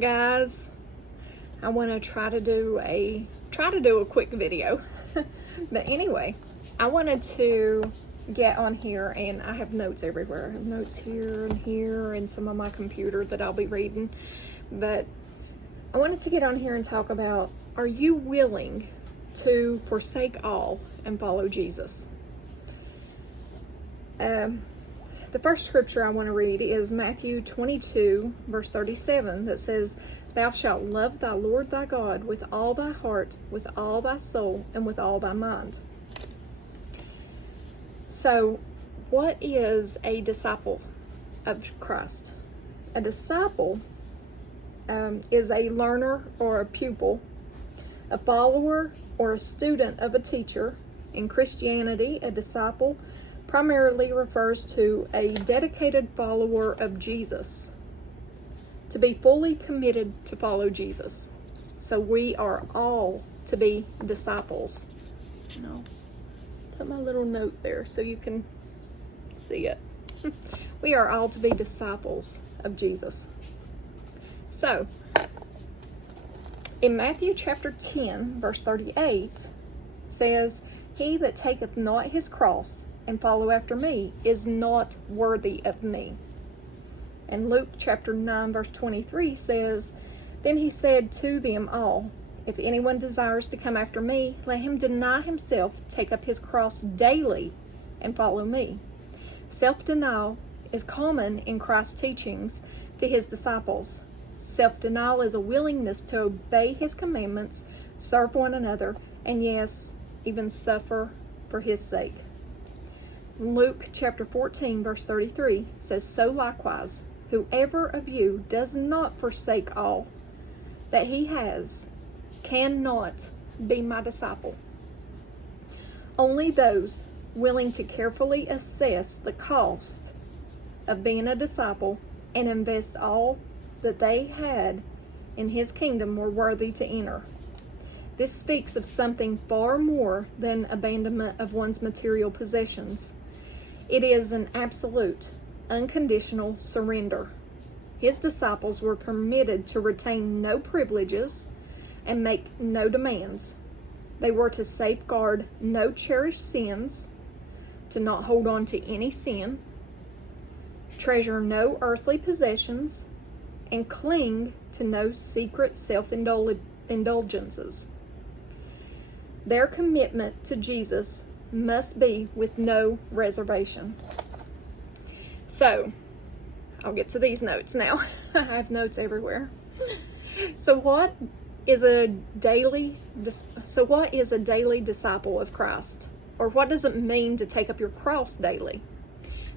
guys. I want to try to do a quick video. But anyway, I wanted to get on here, and I have notes everywhere. I have notes here and some on my computer that I'll be reading. But I wanted to get on here and talk about, are you willing to forsake all and follow Jesus? The first scripture I want to read is Matthew 22, verse 37, that says, "Thou shalt love thy Lord thy God with all thy heart, with all thy soul, and with all thy mind." So, what is a disciple of Christ? A disciple is a learner or a pupil, a follower or a student of a teacher. In Christianity, a disciple primarily refers to a dedicated follower of Jesus, to be fully committed to follow Jesus. So we are all to be disciples. Put my little note there so you can see it. We are all to be disciples of Jesus. So, in Matthew chapter 10, verse 38, says, "He that taketh not his cross and follow after me is not worthy of me." And Luke chapter 9, verse 23 says, "Then he said to them all, If anyone desires to come after me, let him deny himself, take up his cross daily, and follow me." Self-denial is common in Christ's teachings to his disciples. Self-denial is a willingness to obey his commandments, serve one another, and yes, even suffer for his sake. Luke chapter 14, verse 33 says, "So likewise, whoever of you does not forsake all that he has cannot be my disciple." Only those willing to carefully assess the cost of being a disciple and invest all that they had in his kingdom were worthy to enter. This speaks of something far more than abandonment of one's material possessions. It is an absolute, unconditional surrender. His disciples were permitted to retain no privileges and make no demands. They were to safeguard no cherished sins, to not hold on to any sin, treasure no earthly possessions, and cling to no secret self-indulgences. Their commitment to Jesus must be with no reservation. So, I'll get to these notes now. I have notes everywhere. So what is a daily disciple of Christ? Or what does it mean to take up your cross daily?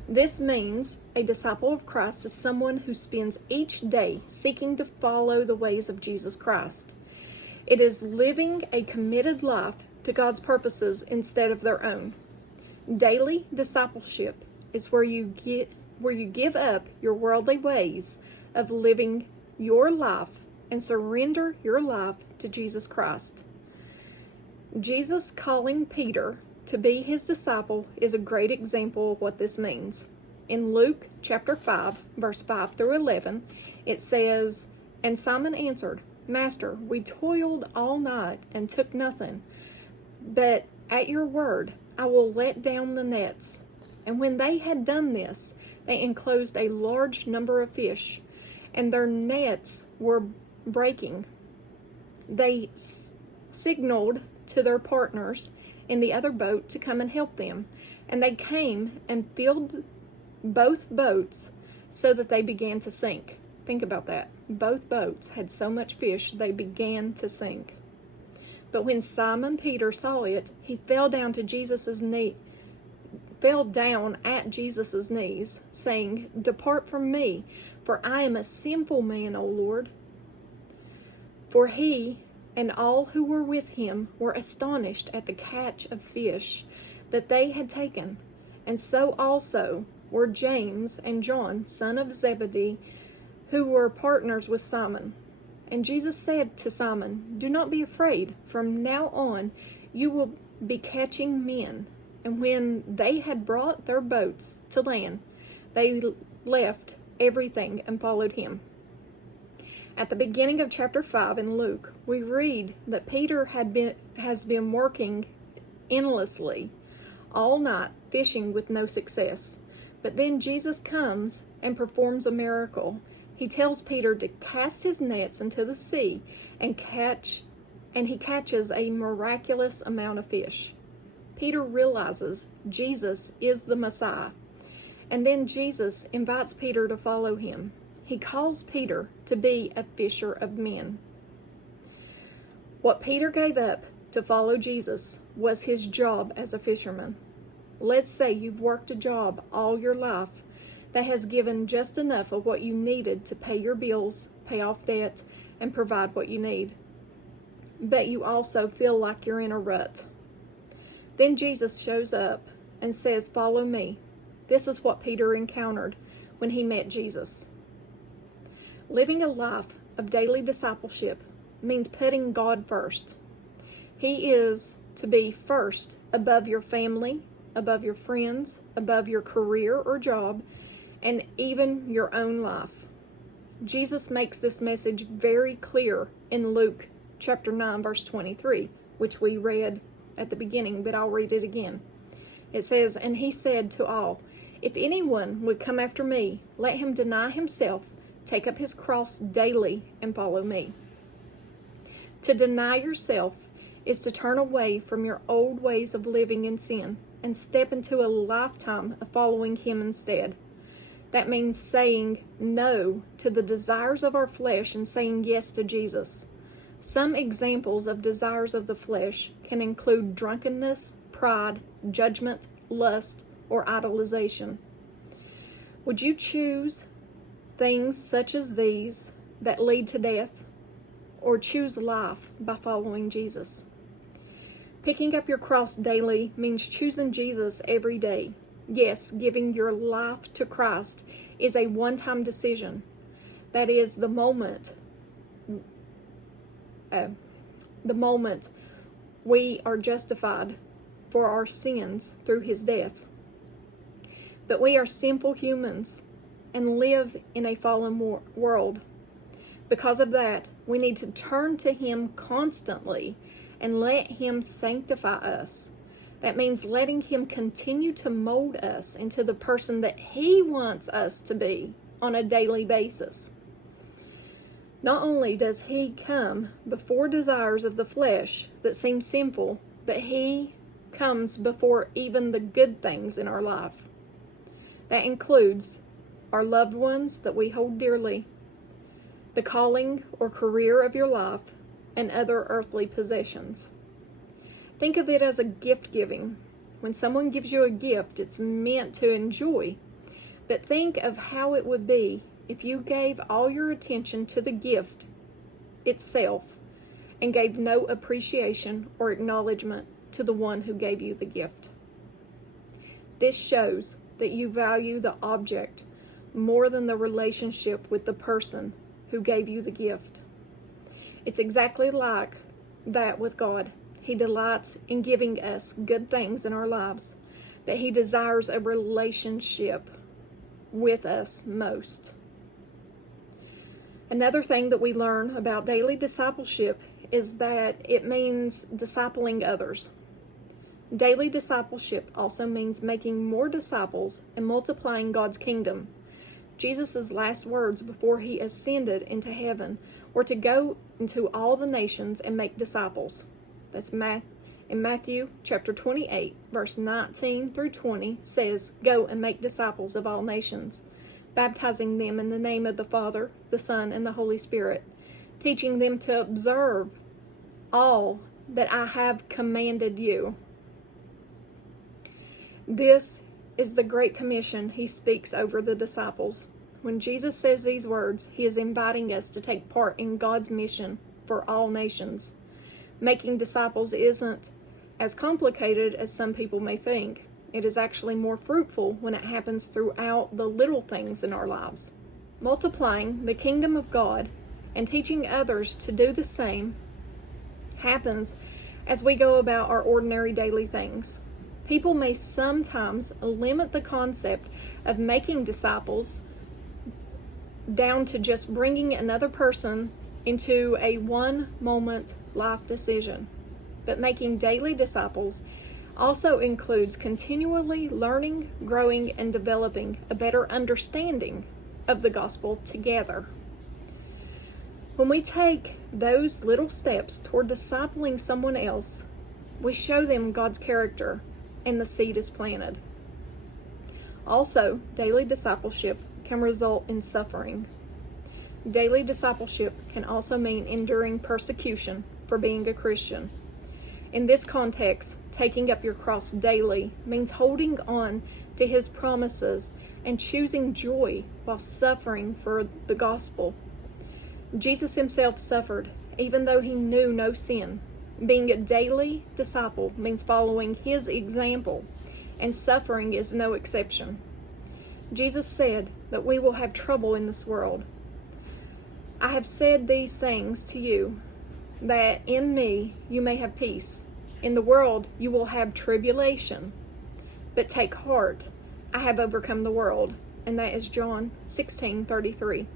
This means a disciple of Christ is someone who spends each day seeking to follow the ways of Jesus Christ. It is living a committed life to God's purposes instead of their own. Daily discipleship is where you give up your worldly ways of living your life and surrender your life to Jesus Christ. Jesus calling Peter to be his disciple is a great example of what this means. In Luke chapter 5, verse 5 through 11, it says, "And Simon answered, Master, we toiled all night and took nothing, but at your word I will let down the nets. And when they had done this, they enclosed a large number of fish, and their nets were breaking. They signaled to their partners in the other boat to come and help them, and they came and filled both boats so that they began to sink." Think about that. Both boats had so much fish they began to sink. "But when Simon Peter saw it, he fell down at Jesus' knees, saying, 'Depart from me, for I am a sinful man, O Lord.' For he and all who were with him were astonished at the catch of fish that they had taken, and so also were James and John, son of Zebedee, who were partners with Simon. And Jesus said to Simon, 'Do not be afraid. From now on you will be catching men.' And when they had brought their boats to land, they left everything and followed him. At the beginning of chapter 5 in Luke, we read that Peter has been working endlessly all night fishing with no success. But then Jesus comes and performs a miracle. He tells Peter to cast his nets into the sea and he catches a miraculous amount of fish. Peter realizes Jesus is the Messiah. And then Jesus invites Peter to follow him. He calls Peter to be a fisher of men. What Peter gave up to follow Jesus was his job as a fisherman. Let's say you've worked a job all your life that has given just enough of what you needed to pay your bills, pay off debt, and provide what you need. But you also feel like you're in a rut. Then Jesus shows up and says, "Follow me." This is what Peter encountered when he met Jesus. Living a life of daily discipleship means putting God first. He is to be first above your family, above your friends, above your career or job, and even your own life. Jesus makes this message very clear in Luke chapter 9, verse 23, which we read at the beginning, but I'll read it again. It says, "And he said to all, 'If anyone would come after me, let him deny himself, take up his cross daily, and follow me.'" To deny yourself is to turn away from your old ways of living in sin and step into a lifetime of following him instead. That means saying no to the desires of our flesh and saying yes to Jesus. Some examples of desires of the flesh can include drunkenness, pride, judgment, lust, or idolization. Would you choose things such as these that lead to death, or choose life by following Jesus? Picking up your cross daily means choosing Jesus every day. Yes, giving your life to Christ is a one-time decision. That is the moment we are justified for our sins through his death. But we are sinful humans and live in a fallen world. Because of that, we need to turn to him constantly and let him sanctify us. That means letting him continue to mold us into the person that he wants us to be on a daily basis. Not only does he come before desires of the flesh that seem sinful, but he comes before even the good things in our life. That includes our loved ones that we hold dearly, the calling or career of your life, and other earthly possessions. Think of it as a gift giving. When someone gives you a gift, it's meant to enjoy. But think of how it would be if you gave all your attention to the gift itself and gave no appreciation or acknowledgement to the one who gave you the gift. This shows that you value the object more than the relationship with the person who gave you the gift. It's exactly like that with God. He delights in giving us good things in our lives, but he desires a relationship with us most. Another thing that we learn about daily discipleship is that it means discipling others. Daily discipleship also means making more disciples and multiplying God's kingdom. Jesus' last words before he ascended into heaven were to go into all the nations and make disciples. That's in Matthew chapter 28, verse 19 through 20 says, "Go and make disciples of all nations, baptizing them in the name of the Father, the Son, and the Holy Spirit, teaching them to observe all that I have commanded you." This is the Great Commission he speaks over the disciples. When Jesus says these words, he is inviting us to take part in God's mission for all nations. Making disciples isn't as complicated as some people may think. It is actually more fruitful when it happens throughout the little things in our lives. Multiplying the kingdom of God and teaching others to do the same happens as we go about our ordinary daily things. People may sometimes limit the concept of making disciples down to just bringing another person into a one-moment life decision. But making daily disciples also includes continually learning, growing, and developing a better understanding of the gospel together. When we take those little steps toward discipling someone else, we show them God's character, and the seed is planted. Also, daily discipleship can result in suffering. Daily discipleship can also mean enduring persecution for being a Christian. In this context, taking up your cross daily means holding on to His promises and choosing joy while suffering for the gospel. Jesus Himself suffered, even though He knew no sin. Being a daily disciple means following His example, and suffering is no exception. Jesus said that we will have trouble in this world. I have said these things to you, that in me you may have peace. In the world you will have tribulation. But take heart, I have overcome the world. And that is John 16:33.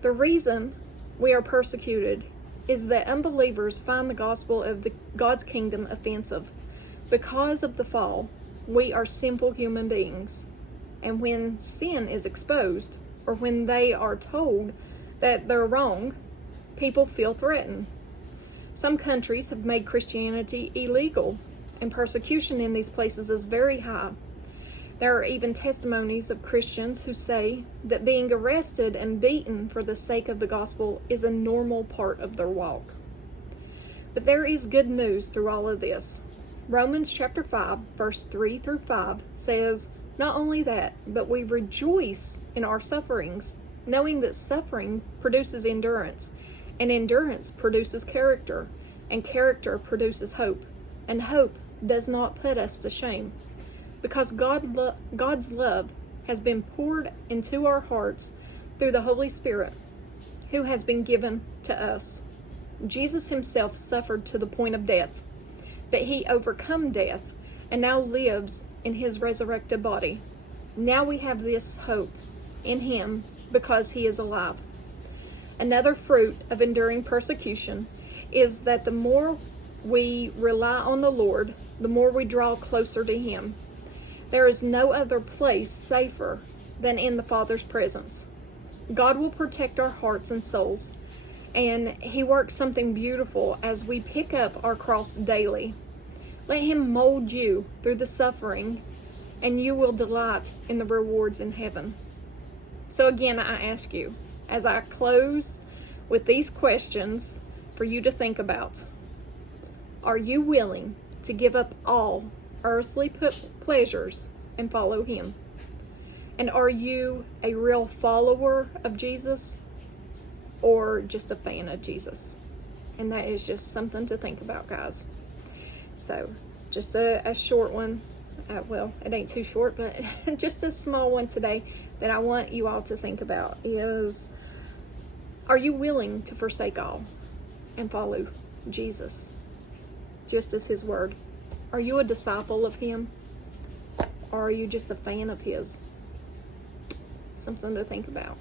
The reason we are persecuted is that unbelievers find the gospel of God's kingdom offensive. Because of the fall, we are simple human beings. And when sin is exposed, or when they are told that they're wrong, people feel threatened. Some countries have made Christianity illegal, and persecution in these places is very high. There are even testimonies of Christians who say that being arrested and beaten for the sake of the gospel is a normal part of their walk. But there is good news through all of this. Romans chapter 5, verse 3 through 5 says, not only that, but we rejoice in our sufferings, knowing that suffering produces endurance, and endurance produces character, and character produces hope, and hope does not put us to shame, because God's love has been poured into our hearts through the Holy Spirit, who has been given to us. Jesus Himself suffered to the point of death, but He overcome death and now lives in His resurrected body. Now we have this hope in Him because He is alive. Another fruit of enduring persecution is that the more we rely on the Lord, the more we draw closer to Him. There is no other place safer than in the Father's presence. God will protect our hearts and souls, and He works something beautiful as we pick up our cross daily. Let Him mold you through the suffering, and you will delight in the rewards in heaven. So again, I ask you, as I close with these questions for you to think about, are you willing to give up all earthly pleasures and follow Him? And are you a real follower of Jesus, or just a fan of Jesus? And that is just something to think about, guys. So, just a short one. Well, it ain't too short, but just a small one today that I want you all to think about is, are you willing to forsake all and follow Jesus, just as His word? Are you a disciple of Him, or are you just a fan of His? Something to think about.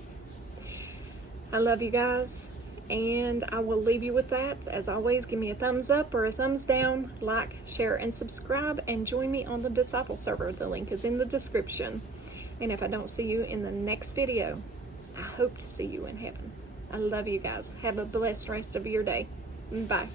I love you guys, and I will leave you with that. As always, give me a thumbs up or a thumbs down, like, share, and subscribe, and join me on the Disciple server. The link is in the description. And if I don't see you in the next video, I hope to see you in heaven. I love you guys. Have a blessed rest of your day. Bye.